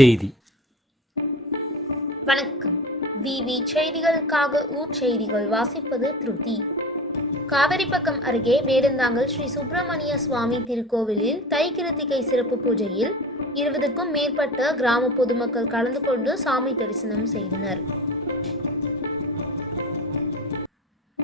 செய்தி. வணக்கம். விவி செய்திகளுக்காக ஊர் செய்திகள் வாசிப்பது திருதி. காவிரிப்பக்கம் அருகே வேடந்தாங்கல் ஸ்ரீ சுப்பிரமணிய சுவாமி திருக்கோவிலில் தை கிருத்திகை சிறப்பு பூஜையில் இருபதுக்கும் மேற்பட்ட கிராம பொதுமக்கள் கலந்து கொண்டு சாமி தரிசனம் செய்தனர்.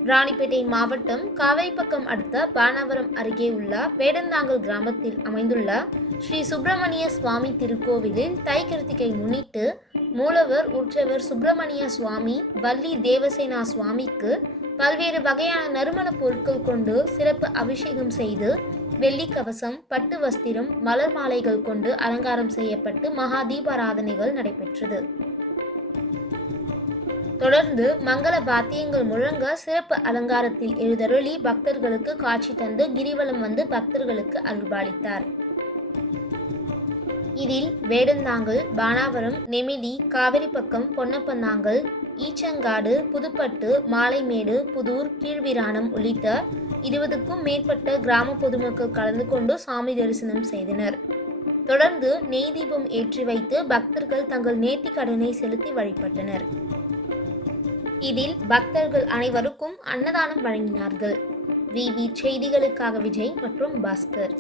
ராணிப்பேட்டை மாவட்டம் காவைப்பக்கம் அடுத்த பானாவரம் அருகே உள்ள பேடந்தாங்கல் கிராமத்தில் அமைந்துள்ள ஸ்ரீ சுப்பிரமணிய சுவாமி திருக்கோவிலில் தை கிருத்திகை முன்னிட்டு மூலவர் உற்சவர் சுப்பிரமணிய சுவாமி வள்ளி தேவசேனா சுவாமிக்கு பல்வேறு வகையான நறுமணப் பொருட்கள் கொண்டு சிறப்பு அபிஷேகம் செய்து வெள்ளி கவசம் பட்டு வஸ்திரம் மலர் மாலைகள் கொண்டு அலங்காரம் செய்யப்பட்டு மகா தீபாராதனைகள் நடைபெற்றது. தொடர்ந்து மங்கள வாத்தியங்கள் முழங்க சிறப்பு அலங்காரத்தில் எழுதருளி பக்தர்களுக்கு காட்சி தந்து கிரிவலம் வந்து பக்தர்களுக்கு அருள்பாலித்தார். இதில் வேடந்தாங்கல் பானாவரம் நெமிலி காவிரிப்பக்கம் பொன்னப்பந்தாங்கல் ஈச்சங்காடு புதுப்பட்டு மாலைமேடு புதூர் கீழ்விராணம் உள்ளிட்ட இருபதுக்கும் மேற்பட்ட கிராம பொதுமக்கள் கலந்து கொண்டு சாமி தரிசனம் செய்தனர். தொடர்ந்து நெய் தீபம் ஏற்றி வைத்து பக்தர்கள் தங்கள் நேர்த்திக் கடனை செலுத்தி வழிபட்டனர். இதில் பக்தர்கள் அனைவருக்கும் அன்னதானம் வழங்கினார்கள். விவி செய்திகளுக்காக விஜய் மற்றும் பாஸ்கர்.